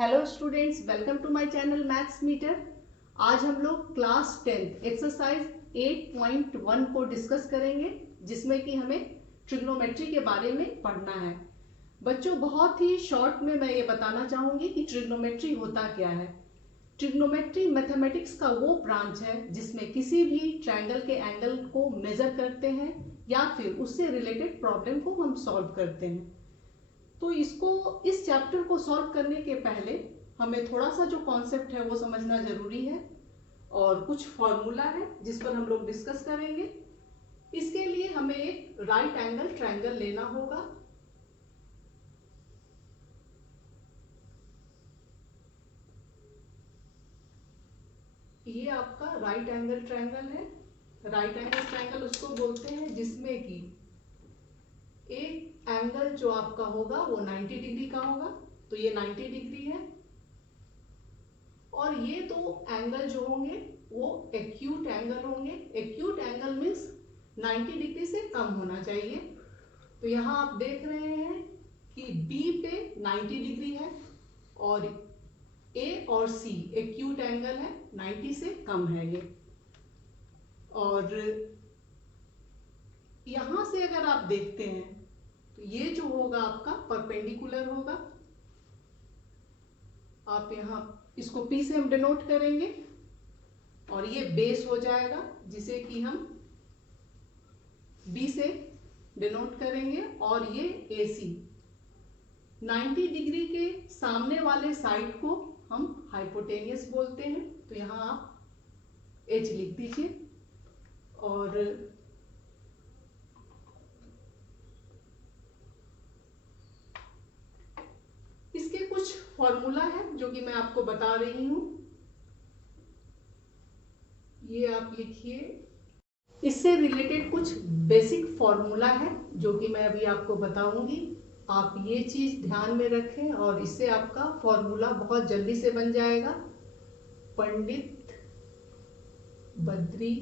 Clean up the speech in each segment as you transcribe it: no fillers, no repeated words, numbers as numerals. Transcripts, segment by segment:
Hello students, welcome to my channel maths meter. आज हम लोग क्लास 10 एक्सरसाइज 8.1 को डिस्कस करेंगे, जिसमें कि हमें ट्रिग्नोमेट्री के बारे में पढ़ना है। बच्चों, बहुत ही शॉर्ट में मैं ये बताना चाहूंगी कि ट्रिग्नोमेट्री होता क्या है। ट्रिग्नोमेट्री मैथमेटिक्स का वो ब्रांच है जिसमें किसी भी ट्रायंगल के एंगल को मेजर करते हैं या फिर उससे रिलेटेड प्रॉब्लम को हम सॉल्व करते हैं। तो इस चैप्टर को सॉल्व करने के पहले हमें थोड़ा सा जो कॉन्सेप्ट है वो समझना जरूरी है और कुछ फॉर्मूला है जिस पर हम लोग डिस्कस करेंगे। इसके लिए हमें एक राइट एंगल ट्रायंगल लेना होगा। ये आपका राइट एंगल ट्रायंगल है। राइट एंगल ट्रायंगल उसको बोलते हैं जिसमें कि एक एंगल जो आपका होगा वो 90 डिग्री का होगा, तो ये 90 डिग्री है। और ये दो एंगल जो होंगे वो एक्यूट एंगल होंगे। एक्यूट एंगल मीन्स 90 डिग्री से कम होना चाहिए। तो यहाँ आप देख रहे हैं कि B पे 90 डिग्री है और A और C एक्यूट एंगल है, 90 से कम है ये। और यहां से अगर आप देखते हैं तो ये जो होगा आपका परपेंडिकुलर होगा। आप यहाँ इसको P से हम डिनोट करेंगे और ये बेस हो जाएगा जिसे कि हम B से डिनोट करेंगे। और ये AC 90 डिग्री के सामने वाले साइड को हम हाइपोटेनियस बोलते हैं। तो यहाँ आप H लिख दीजिए। और इसके कुछ फॉर्मूला है जो कि मैं आपको बता रही हूं, ये आप लिखिए। इससे रिलेटेड कुछ बेसिक फॉर्मूला है जो कि मैं अभी आपको बताऊंगी। आप ये चीज ध्यान में रखें और इससे आपका फॉर्मूला बहुत जल्दी से बन जाएगा। पंडित बद्री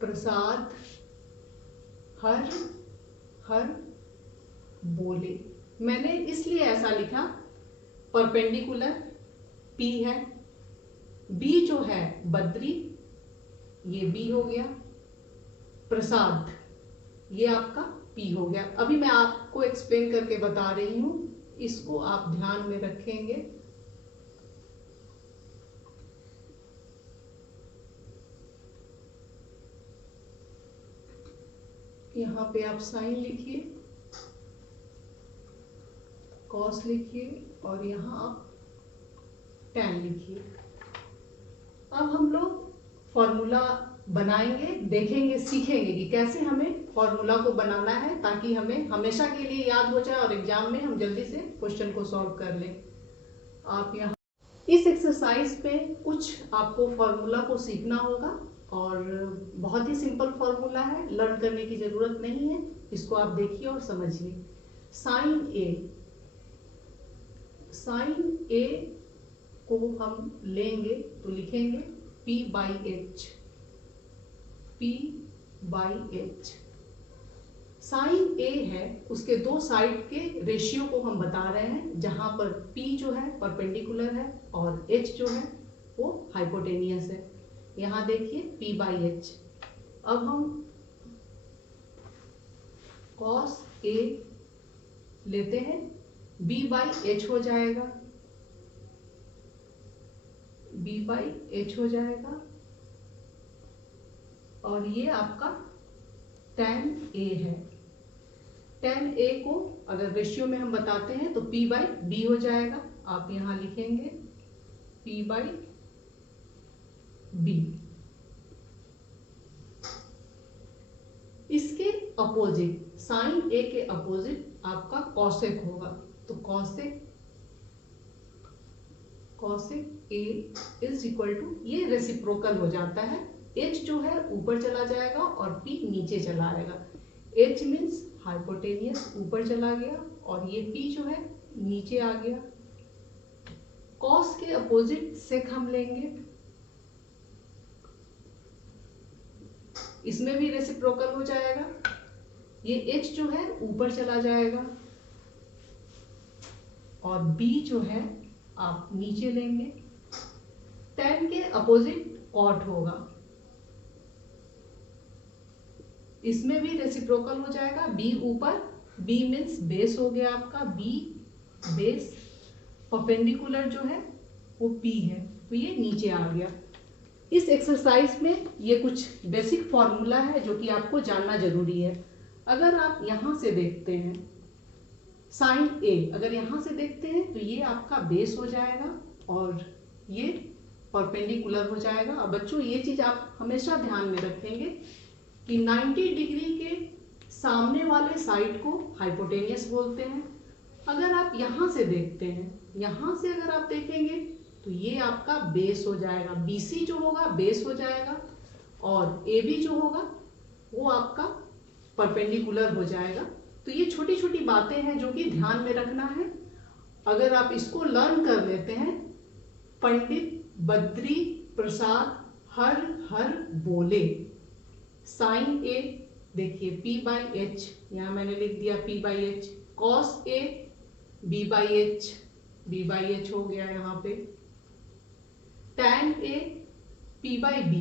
प्रसाद हर हर बोले। मैंने इसलिए ऐसा लिखा, परपेंडिकुलर P है, B जो है बद्री, ये B हो गया, प्रसाद ये आपका P हो गया। अभी मैं आपको एक्सप्लेन करके बता रही हूं, इसको आप ध्यान में रखेंगे। यहाँ पे आप साइन लिखिए, कॉस लिखिए और यहाँ आप टैन लिखिए। अब हम लोग फॉर्मूला बनाएंगे, देखेंगे, सीखेंगे कि कैसे हमें फॉर्मूला को बनाना है ताकि हमें हमेशा के लिए याद हो जाए और एग्जाम में हम जल्दी से क्वेश्चन को सॉल्व कर लें। आप यहाँ इस एक्सरसाइज पे कुछ आपको फॉर्मूला को सीखना होगा और बहुत ही सिंपल फॉर्मूला है, लर्न करने की जरूरत नहीं है। इसको आप देखिए और समझिए। साइन ए को हम लेंगे तो लिखेंगे P बाई एच। साइन ए है, उसके दो साइड के रेशियो को हम बता रहे हैं, जहां पर P जो है परपेंडिकुलर है और H जो है वो हाइपोटेनियस है। यहां देखिए P बाई एच। अब हम कॉस A लेते हैं, B बाई एच हो जाएगा, B बाई एच हो जाएगा। और ये आपका tan A है। tan A को अगर रेशियो में हम बताते हैं तो P बाई B हो जाएगा। आप यहां लिखेंगे P बाई B। इसके अपोजिट, साइन A के अपोजिट आपका कॉसेक होगा। तो cosec A is equal to, ये रेसिप्रोकल हो जाता है। H जो है ऊपर चला जाएगा और P नीचे चला आएगा। H मीन्स हाइपोटेनियस, ऊपर चला गया, और ये P जो है नीचे आ गया। कॉस के अपोजिट सेक हम लेंगे, इसमें भी रेसिप्रोकल हो जाएगा। ये H जो है ऊपर चला जाएगा और b जो है आप नीचे लेंगे। tan के अपोजिट cot होगा, इसमें भी रेसिप्रोकल हो जाएगा, b ऊपर, b मीन्स बेस हो गया आपका, b बेस, परपेंडिकुलर जो है वो p है, तो ये नीचे आ गया। इस एक्सरसाइज में ये कुछ बेसिक फॉर्मूला है जो कि आपको जानना जरूरी है। अगर आप यहां से देखते हैं साइन a, अगर यहां से देखते हैं तो ये आपका बेस हो जाएगा और ये परपेंडिकुलर हो जाएगा। और बच्चों ये चीज आप हमेशा ध्यान में रखेंगे कि 90 डिग्री के सामने वाले साइड को हाइपोटेनियस बोलते हैं। अगर आप यहां से देखते हैं, यहां से अगर आप देखेंगे तो ये आपका बेस हो जाएगा, BC जो होगा बेस हो जाएगा और AB जो होगा वो आपका परपेंडिकुलर हो जाएगा। तो ये छोटी छोटी बातें हैं जो कि ध्यान में रखना है। अगर आप इसको लर्न कर लेते हैं, पंडित बद्री प्रसाद हर हर बोले, साइन A देखिए P/H, यहां मैंने लिख दिया P/H, cos A B/H, B/H हो गया यहाँ पे, tan A P/B,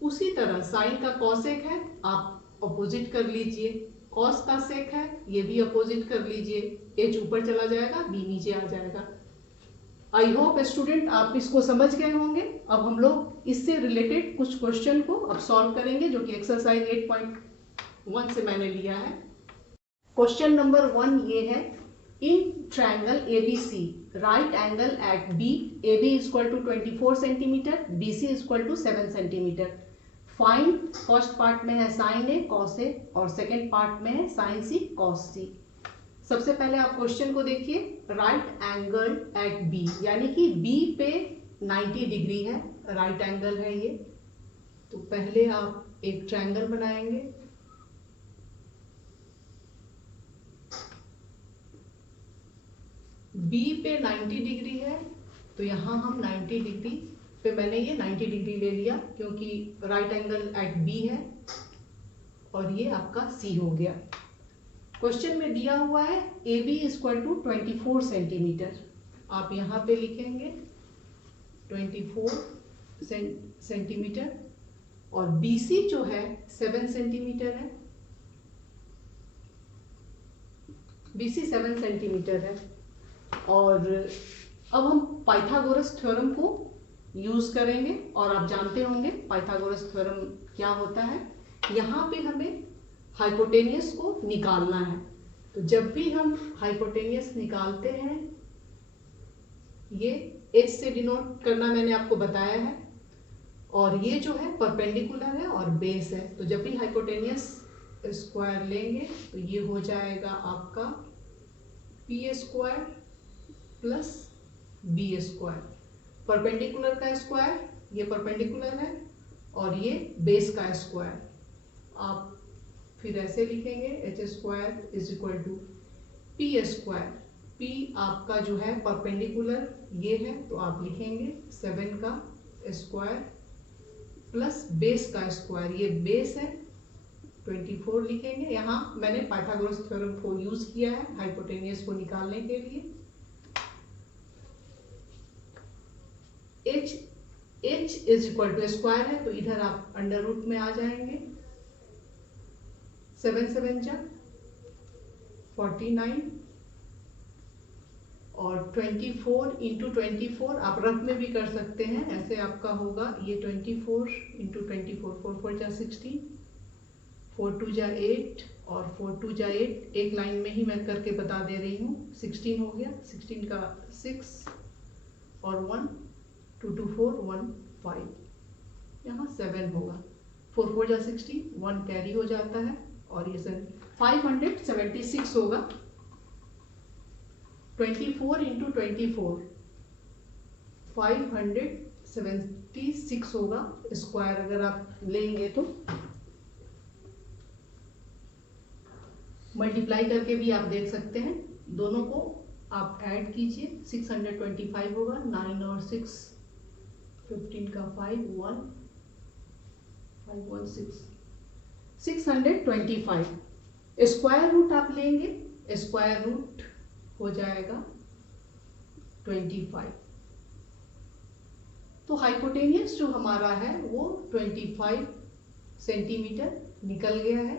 उसी तरह साइन का कॉसेक है आप अपोजिट कर लीजिए, कॉस का सेक है ये भी अपोजिट कर लीजिए, H ऊपर चला जाएगा B नीचे आ जाएगा। आई होप स्टूडेंट आप इसको समझ गए होंगे। अब हम लोग इससे रिलेटेड कुछ क्वेश्चन को अब सॉल्व करेंगे जो कि एक्सरसाइज 8.1 से मैंने लिया है। क्वेश्चन नंबर 1 ये है, in triangle ABC right angle at B, AB is equal to 24 centimetre, BC is equal to 7 centimetre. Find, first part में है साइन A cos A और सेकेंड पार्ट में है साइन C cos C। सबसे पहले आप क्वेश्चन को देखिए, राइट एंगल एट B यानी कि B पे 90 डिग्री है, राइट एंगल है ये। तो पहले आप एक ट्रायंगल बनाएंगे, B पे 90 डिग्री है तो यहां हम 90 डिग्री पे, मैंने ये 90 डिग्री ले लिया क्योंकि राइट एंगल एट B है और ये आपका C हो गया। क्वेश्चन में दिया हुआ है AB इक्वल टू 24 सेंटीमीटर, आप यहाँ पे लिखेंगे 24 सेंटीमीटर और BC जो है 7 सेंटीमीटर है, BC 7 सेंटीमीटर है। और अब हम पाइथागोरस थ्योरम को यूज करेंगे और आप जानते होंगे पाइथागोरस थ्योरम क्या होता है। यहाँ पे हमें हाइपोटेनियस को निकालना है, तो जब भी हम हाइपोटेनियस निकालते हैं ये H से डिनोट करना मैंने आपको बताया है, और ये जो है परपेंडिकुलर है और बेस है। तो जब भी हाइपोटेनियस स्क्वायर लेंगे तो ये हो जाएगा आपका P square plus B square, perpendicular का स्क्वायर, ये परपेंडिकुलर है और ये बेस का स्क्वायर। आप फिर ऐसे लिखेंगे H square is equal to P square, P आपका जो है परपेंडिकुलर ये है तो आप लिखेंगे 7 का स्क्वायर प्लस बेस का स्क्वायर, ये बेस है 24 लिखेंगे। यहाँ मैंने पाइथागोरस थ्योरम को यूज किया है हाइपोटेनियस को निकालने के लिए। H is equal to square है तो इधर आप अंडर रूट में आ जाएंगे, 7 7 जा 49 और 24 इंटू 24 आप रफ में भी कर सकते हैं, ऐसे आपका होगा ये 24 इंटू 24, 4 4 जा 16, 4 2 जा 8 और 4 2 जा 8, एक लाइन में ही मैं करके बता दे रही हूँ। 16 हो गया, 16 का 6 और 1 2 2 4 1 5, यहाँ 7 होगा, 4 4 जा 16, 1 कैरी हो जाता है और ये 576 होगा। 24 इंटू 24 576 होगा स्क्वायर अगर आप लेंगे तो। मल्टीप्लाई करके भी आप देख सकते हैं, दोनों को आप ऐड कीजिए, 625 होगा, 9 और 6 15 का 5 1 5 1 6 625 स्क्वायर रूट आप लेंगे, स्क्वायर रूट हो जाएगा 25। तो हाइपोटेनियस जो हमारा है वो 25 सेंटीमीटर निकल गया है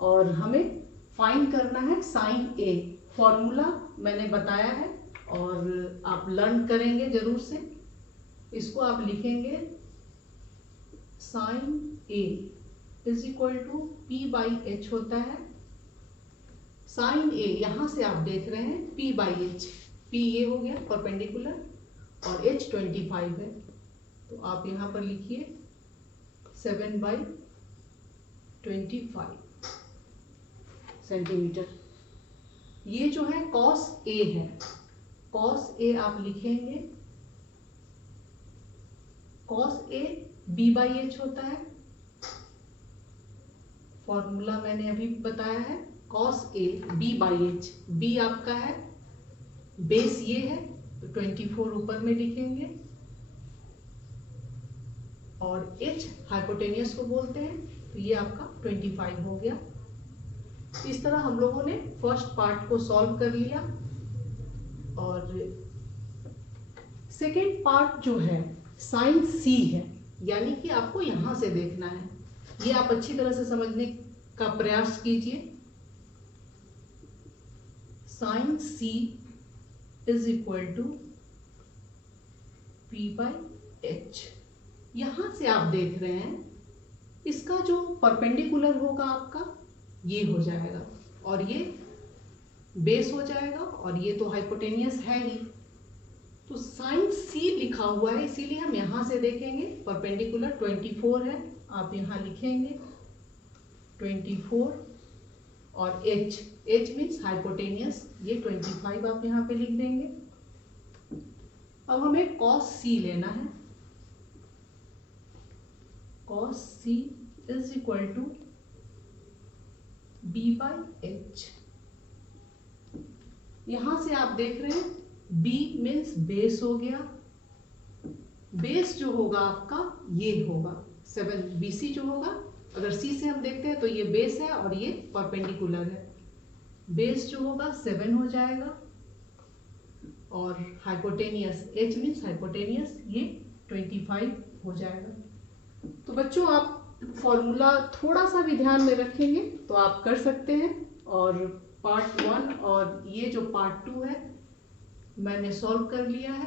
और हमें फाइंड करना है साइन ए। फॉर्मूला मैंने बताया है और आप लर्न करेंगे जरूर से। इसको आप लिखेंगे sine a is equal to p by h होता है। साइन ए यहां से आप देख रहे हैं पी बाई एच, पी ये हो गया परपेंडिकुलर और एच 25 है, तो आप यहां पर लिखिए 7/25 सेंटीमीटर। ये जो है कॉस ए है, कॉस ए आप लिखेंगे cos a b by h होता है। फॉर्मूला मैंने अभी बताया है cos a b by h. B आपका है बेस ये है तो 24 ऊपर में लिखेंगे और एच हाइपोटेनियस को बोलते हैं, तो ये आपका 25 हो गया। इस तरह हम लोगों ने फर्स्ट पार्ट को सॉल्व कर लिया और सेकेंड पार्ट जो है साइन सी है, यानी कि आपको यहां से देखना है। ये आप अच्छी तरह से समझने का प्रयास कीजिए। Sine c is equal to p by h. यहां से आप देख रहे हैं इसका जो परपेंडिकुलर होगा आपका ये हो जाएगा और ये बेस हो जाएगा और ये तो हाइपोटेनियस है ही, तो साइन सी लिखा हुआ है इसीलिए हम यहां से देखेंगे। परपेंडिकुलर 24 है, आप यहां लिखेंगे 24 और एच, एच मीन्स हाइपोटेनियस, ये 25 आप यहां पे लिख देंगे। अब हमें कॉस सी लेना है। Cos c is equal to b by h. यहां से आप देख रहे हैं बी मीन्स बेस हो गया। बेस जो होगा आपका ये होगा 7, BC जो होगा, अगर C से हम देखते हैं तो ये बेस है और ये परपेंडिकुलर है। बेस जो होगा 7 हो जाएगा और हाइपोटेनियस H मीन्स हाइपोटेनियस ये 25 हो जाएगा। तो बच्चों आप फॉर्मूला थोड़ा सा भी ध्यान में रखेंगे तो आप कर सकते हैं। और पार्ट 1 और ये जो पार्ट 2 है मैंने सॉल्व कर लिया है।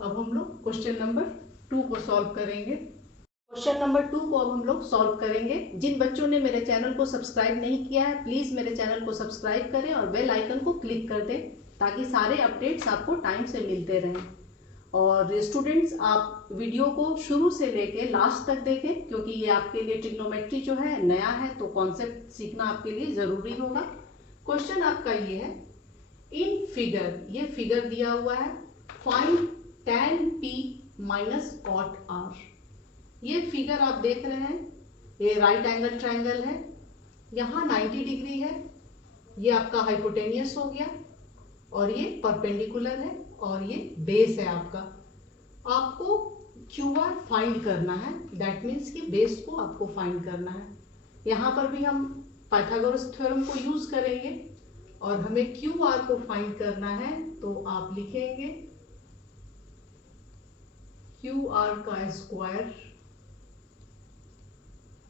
अब हम लोग क्वेश्चन नंबर 2 को सॉल्व करेंगे। क्वेश्चन नंबर 2 को अब हम लोग सॉल्व करेंगे। जिन बच्चों ने मेरे चैनल को सब्सक्राइब नहीं किया है प्लीज मेरे चैनल को सब्सक्राइब करें और बेल आइकन को क्लिक कर दें ताकि सारे अपडेट्स आपको टाइम से मिलते रहें। और स्टूडेंट्स आप वीडियो को शुरू से लेके लास्ट तक देखें क्योंकि ये आपके लिए ट्रिग्नोमेट्री जो है नया है तो कॉन्सेप्ट सीखना आपके लिए जरूरी होगा। क्वेश्चन आपका ये है, इन फिगर, ये फिगर दिया हुआ है, find tan p minus cot r। ये फिगर आप देख रहे हैं, ये राइट एंगल ट्रायंगल है, यहाँ 90 डिग्री है, ये आपका हाइपोटेनियस हो गया और ये परपेंडिकुलर है और ये बेस है आपका। आपको QR फाइंड करना है, दैट मीन्स कि बेस को आपको फाइंड करना है। यहाँ पर भी हम पाइथागोरस थ्योरम को यूज करेंगे और हमें QR को फाइंड करना है, तो आप लिखेंगे QR का स्क्वायर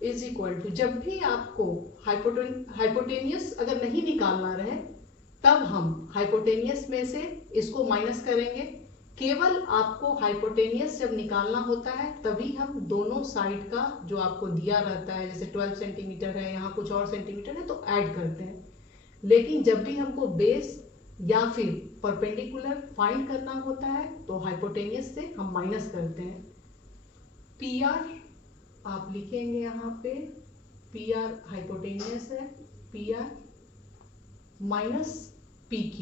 इज इक्वल टू, जब भी आपको हाइपोटेनियस अगर नहीं निकालना रहे तब हम हाइपोटेनियस में से इसको माइनस करेंगे। केवल आपको हाइपोटेनियस जब निकालना होता है तभी हम दोनों साइड का जो आपको दिया रहता है, जैसे 12 सेंटीमीटर है, यहाँ कुछ और सेंटीमीटर है, तो ऐड करते हैं। लेकिन जब भी हमको बेस या फिर परपेंडिकुलर फाइंड करना होता है तो हाइपोटेनियस से हम माइनस करते हैं। PR आप लिखेंगे यहाँ पे, PR हाइपोटेनियस है, PR माइनस PQ,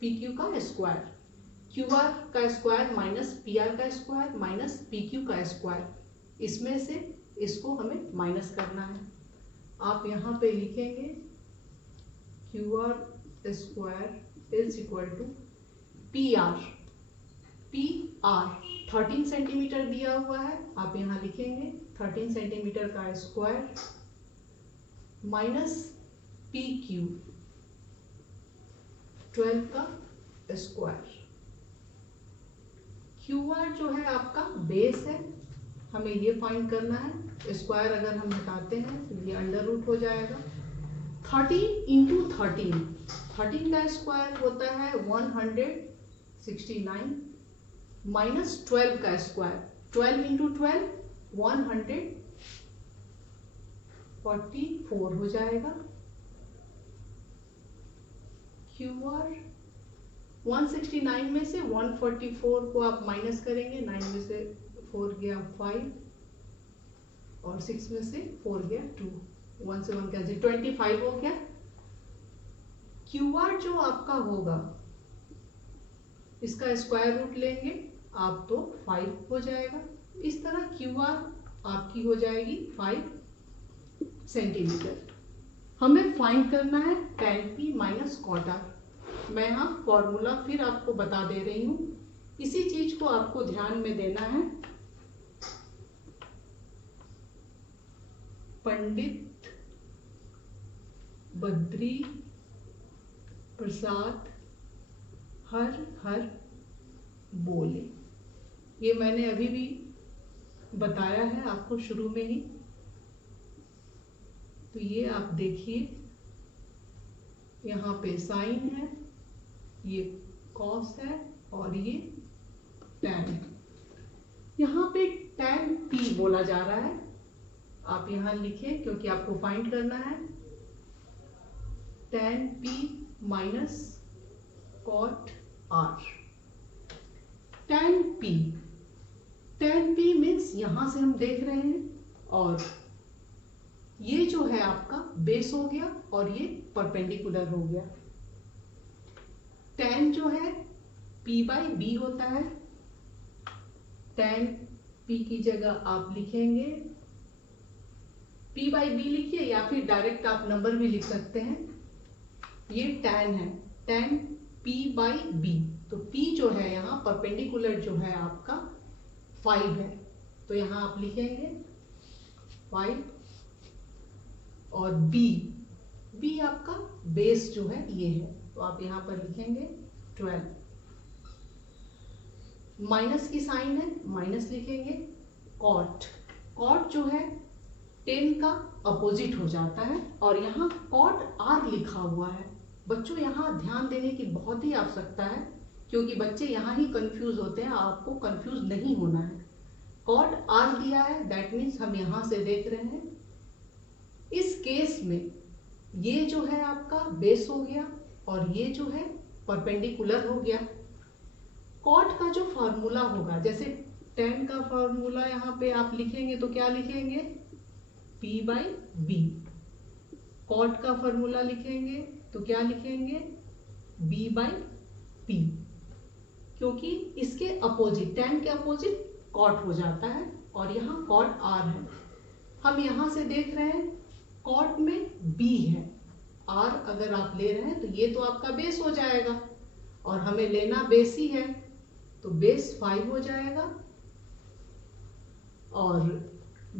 PQ का स्क्वायर, QR का स्क्वायर माइनस PR का स्क्वायर माइनस PQ का स्क्वायर, इसमें से इसको हमें माइनस करना है। आप यहाँ पे लिखेंगे QR square is equal to PR 13 centimetre दिया हुआ है, आप यहाँ लिखेंगे 13 सेंटीमीटर का स्क्वायर माइनस PQ 12 का स्क्वायर। QR जो है आपका बेस है, हमें ये फाइंड करना है। स्क्वायर अगर हम हटाते हैं तो ये अंडर रूट हो जाएगा। 13 इंटू 13 का स्क्वायर होता है 169 माइनस 12 का स्क्वायर 12 इंटू 12 144 हो जाएगा। QR 169 में से 144 को आप माइनस करेंगे, 9 में से 4 गया 5 और 6 में से 4 गया 2, 1 से 1 कैंसिल, 25 हो गया। QR जो आपका होगा इसका स्क्वायर रूट लेंगे आप तो 5 हो जाएगा। इस तरह QR आपकी हो जाएगी 5 सेंटीमीटर। हमें फाइंड करना है tan P minus cot R। मैं यहाँ फॉर्मूला फिर आपको बता दे रही हूँ, इसी चीज को आपको ध्यान में देना है। पंडित बद्री प्रसाद हर हर बोले, ये मैंने अभी भी बताया है आपको शुरू में ही। तो ये आप देखिए, यहाँ पे साइन है, ये कॉस है और ये टैन है। यहाँ पे टैन P बोला जा रहा है, आप यहाँ लिखें क्योंकि आपको फाइंड करना है। Tan P minus cot R। Tan P means यहां से हम देख रहे हैं और ये जो है आपका बेस हो गया और ये परपेंडिकुलर हो गया। टैन जो है P बाई B होता है। टैन P की जगह आप लिखेंगे P बाई B लिखिए या फिर डायरेक्ट आप नंबर भी लिख सकते हैं। ये टैन है, टैन P बाई B। तो P जो है यहाँ परपेंडिकुलर जो है आपका 5 है, तो यहाँ आप लिखेंगे 5 और B आपका बेस जो है ये है, तो आप यहाँ पर लिखेंगे 12। माइनस की साइन है, माइनस लिखेंगे। कॉट जो है 10 का अपोजिट हो जाता है और यहाँ कॉट R लिखा हुआ है। बच्चों यहाँ ध्यान देने की बहुत ही आवश्यकता है क्योंकि बच्चे यहाँ ही कंफ्यूज होते हैं, आपको कंफ्यूज नहीं होना है। कॉट R दिया है, दैट मीन्स हम यहाँ से देख रहे हैं। इस केस में ये जो है आपका बेस हो गया और ये जो है परपेंडिकुलर हो गया। कॉट का जो फॉर्मूला होगा, जैसे tan का फॉर्मूला यहाँ पे आप लिखेंगे तो क्या लिखेंगे P बाई B। कॉट का फॉर्मूला लिखेंगे तो क्या लिखेंगे B बाई P, क्योंकि इसके अपोजिट tan के अपोजिट कॉट हो जाता है और यहाँ कॉट R है। हम यहाँ से देख रहे हैं कॉट में B है, R अगर आप ले रहे हैं तो ये तो आपका बेस हो जाएगा और हमें लेना बेस ही है, तो बेस 5 हो जाएगा और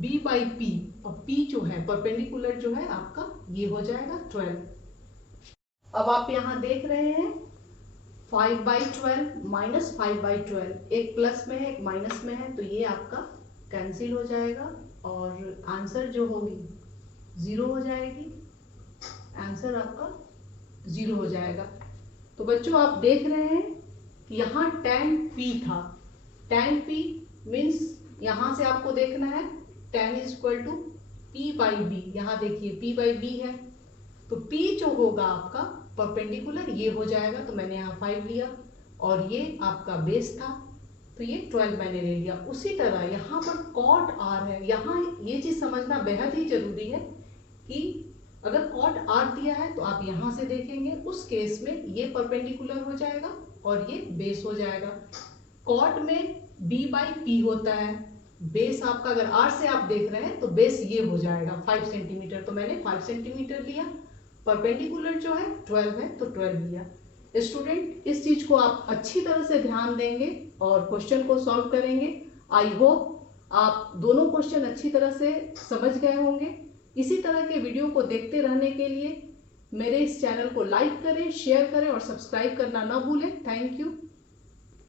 B बाई P, और P जो है परपेंडिकुलर जो है आपका ये हो जाएगा 12। अब आप यहाँ देख रहे हैं 5 बाई 12 माइनस 5 बाई 12, एक प्लस में है एक माइनस में है, तो ये आपका कैंसिल हो जाएगा और आंसर जो होगी 0 हो जाएगी। आंसर आपका 0 हो जाएगा। तो बच्चों आप देख रहे हैं कि यहाँ tan P था। tan P मीन्स यहाँ से आपको देखना है tan is equal to P by B। यहाँ देखिए P बाई B है, तो P जो होगा आपका परपेंडिकुलर ये हो जाएगा, तो मैंने यहाँ 5 लिया और ये आपका बेस था तो ये 12 मैंने ले लिया। उसी तरह यहाँ पर कॉट R है, यहाँ ये चीज समझना बेहद ही जरूरी है कि अगर कॉट R दिया है तो आप यहाँ से देखेंगे, उस केस में ये परपेंडिकुलर हो जाएगा और ये बेस हो जाएगा। कॉट में B बाई P होता है, बेस आपका अगर R से आप देख रहे हैं तो बेस ये हो जाएगा 5 सेंटीमीटर, तो मैंने 5 सेंटीमीटर लिया। परपेंडिकुलर जो है 12 है तो 12 लिया। स्टूडेंट इस चीज को आप अच्छी तरह से ध्यान देंगे और क्वेश्चन को सॉल्व करेंगे। आई होप आप दोनों क्वेश्चन अच्छी तरह से समझ गए होंगे। इसी तरह के वीडियो को देखते रहने के लिए मेरे इस चैनल को लाइक करें, शेयर करें और सब्सक्राइब करना ना भूलें। Thank you.